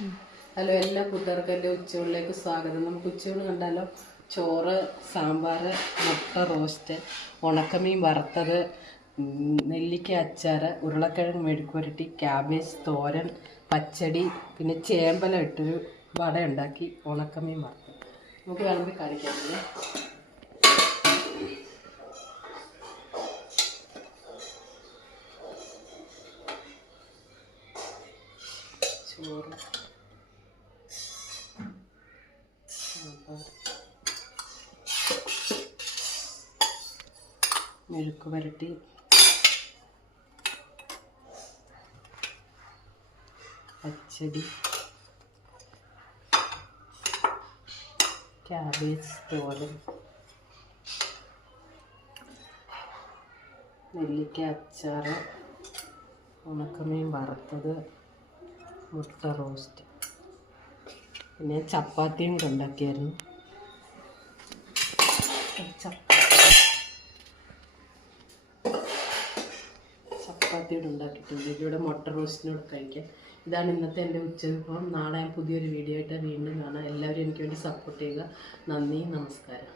Hello, എല്ലാ കൂട്ടുകാർക്കും എൻ്റെ ഉച്ചയൂണിലേക്ക് സ്വാഗതം. നമുക്ക് ഉച്ചയൂണ് കണ്ടാലോ? ചോറ്, സാമ്പാർ, മുട്ട റോസ്റ്റ്, ഉണക്കമീൻ വറുത്തത്, നെല്ലിക്ക അച്ചാർ, ഉരുളക്കിഴങ്ങ് മെഴുക്കുവരട്ടി, ക്യാബേജ് തോരൻ, പച്ചടി, പിന്നെ ചേമ്പല ഇട്ടൊരു വട ഉണ്ടാക്കി, ഉണക്കമീൻ വറുത്തത്. നമുക്ക് വേണമെങ്കിൽ കാണിക്കാമല്ലേ? ചോറ്, മെഴുക്ക് വരട്ടി, പച്ചടി, ക്യാബേജ് തോരൻ, നെല്ലിക്ക അച്ചാർ, ഉണക്കമീൻ വറുത്തത്, മുട്ട റോസ്റ്റ്, പിന്നെ ചപ്പാത്തിയും കൂടെ ഉണ്ടാക്കിയായിരുന്നു. ചപ്പാത്തിയോട് ഉണ്ടാക്കിയിട്ടുണ്ട്. ഇതിലൂടെ മുട്ട റോസ്റ്റിനോട് കഴിക്കാം. ഇതാണ് ഇന്നത്തെ എൻ്റെ ഉച്ചവിഭവം. നാളെ പുതിയൊരു വീഡിയോ ആയിട്ട് വീണ്ടും കാണാം. എല്ലാവരും എനിക്ക് വേണ്ടി സപ്പോർട്ട് ചെയ്യുക. നന്ദി, നമസ്കാരം.